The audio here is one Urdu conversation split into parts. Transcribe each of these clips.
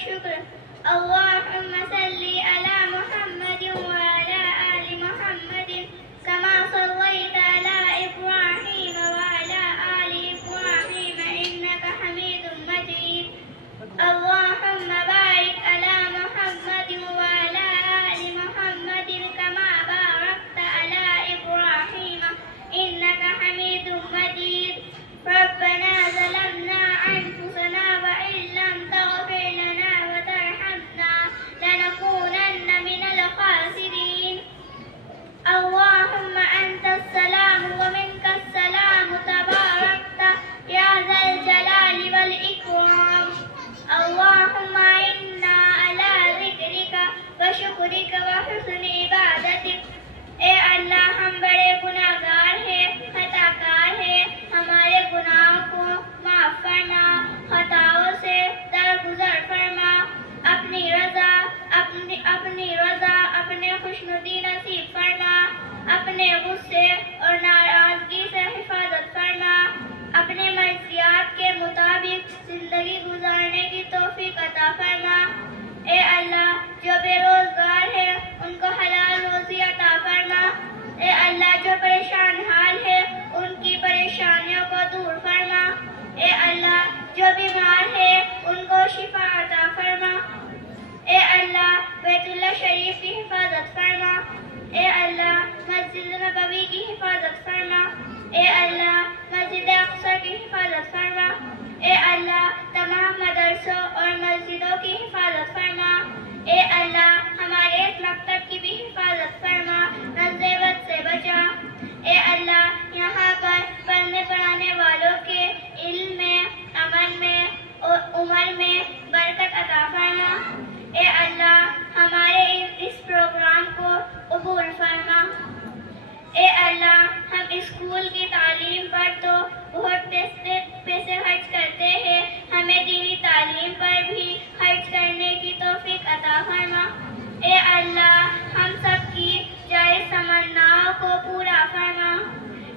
والشكر. اللهم صل على محمد وعلى آل محمد كما صليت على إبراهيم وعلى آل إبراهيم إنك حميد مجيد. اللهم بارك على محمد وعلى آل محمد كما باركت على إبراهيم إنك حميد مجيد. ربنا ظلمنا أنفسنا وإن لم تغفر لنا وترحمنا لنكونن من الخاسرين. اللهم أنت السلام ومنك السلام تباركت يا ذا الجلال والإكرام. اللهم إنا على ذكرك وشكرك وحسن عبادتك. اے اللہ ہم بڑے گناہگار ہیں، خطا کار ہیں، ہمارے گناہوں کو معاف فرما، خطاؤں سے درگزر فرما، اپنی رضا اپنے خوشنودی نصیب فرما، اپنے غصے اور ناراضگی سے حفاظت فرما، اپنے مرضیات کے مطابق زندگی گزارنے کی توفیق عطا فرما۔ اے اللہ جو بے روزگار ہے ان کو حلال روزی عطا فرما۔ اے اللہ جو پریشان حال ہے ان کی پریشانیوں کو دور فرما۔ اے اللہ جو بیمار ہے ان کو شفا عطا فرما۔ اے اللہ بیت اللہ شریف کی حفاظت فرما۔ اے اللہ مسجد نبوی کی حفاظت فرما۔ اے اللہ مسجد اقصی کی حفاظت فرما۔ اے اللہ تمام مدرسوں اور مسجدوں کی حفاظت فرما۔ اے اللہ ہمارے اس مکتب کی بھی حفاظت فرما، نزدے بد سے بچا۔ اے اللہ یہاں پر پڑھنے پڑھانے والوں کے علم میں، عمل میں اور عمر میں برکت عطا فرما۔ اے اللہ ہمارے اس پروگرام کو قبول فرما۔ اے اللہ ہم اسکول کی تعلیم پر تو بہت پیسے خرچ کرتے ہیں، ہمیں دینی تعلیم پر بھی خرچ کرنے کی توفیق عطا فرما۔ اے اللہ ہم سب کی جائز تمناؤں کو پورا فرما۔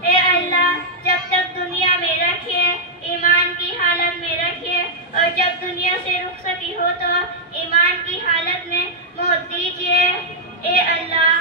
اے اللہ جب تک دنیا میں رکھے ایمان کی حالت میں رکھے، اور جب دنیا سے رخصتی ہو تو ایمان کی حالت میں موت دیجیے۔ اے اللہ